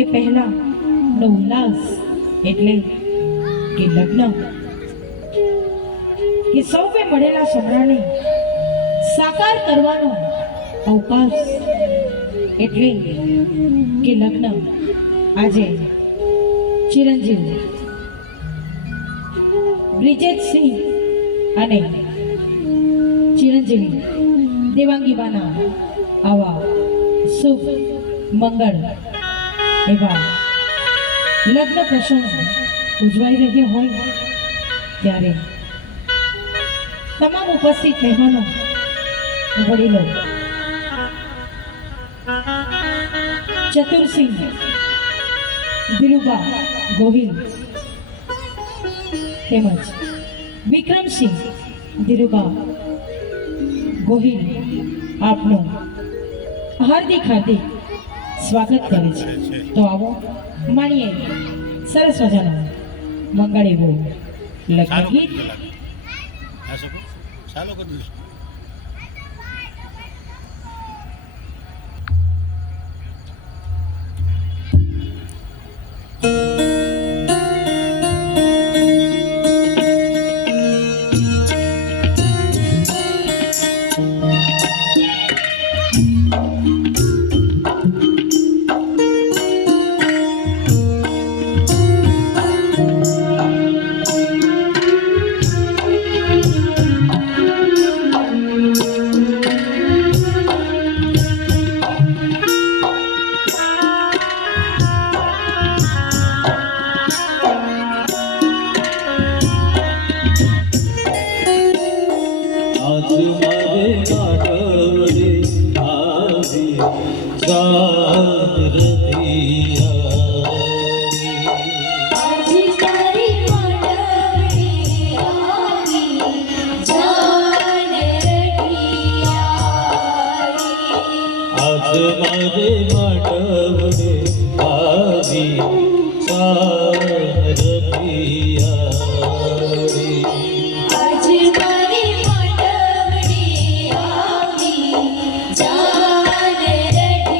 એ પહેલા નો ઉલ્લાસ એટલે કે લગ્ન, કે સૌએ મળેલા સપનાને સાકાર કરવાનો અવકાશ એટલે કે લગ્ન. આજે ચિરંજીવ બ્રિજેશસિંહ અને ચિરંજીવી દેવાંગીબાના આવા શુભ મંગળ એવા લગ્ન પ્રસંગ ઉજવાઈ રહ્યા હોય ત્યારે તમામ ઉપસ્થિત મહેમાનો, વડીલો, ચતુરસિંહ ધીરુભા ગોહિલ તેમજ વિક્રમસિંહ ધીરુભા ગોહિલ આપનું હાર્દિક હાર્દિક સ્વાગત કરે છે. તો આવો માણીએ સરસ મજાનું મંગળ એવું લગ્ન ગીત. ચાલો કરી દઈશું. મારે માટવડે આવી સારપિયારી. આજ મારે માટવડે આવી ચાર રઢિયારી.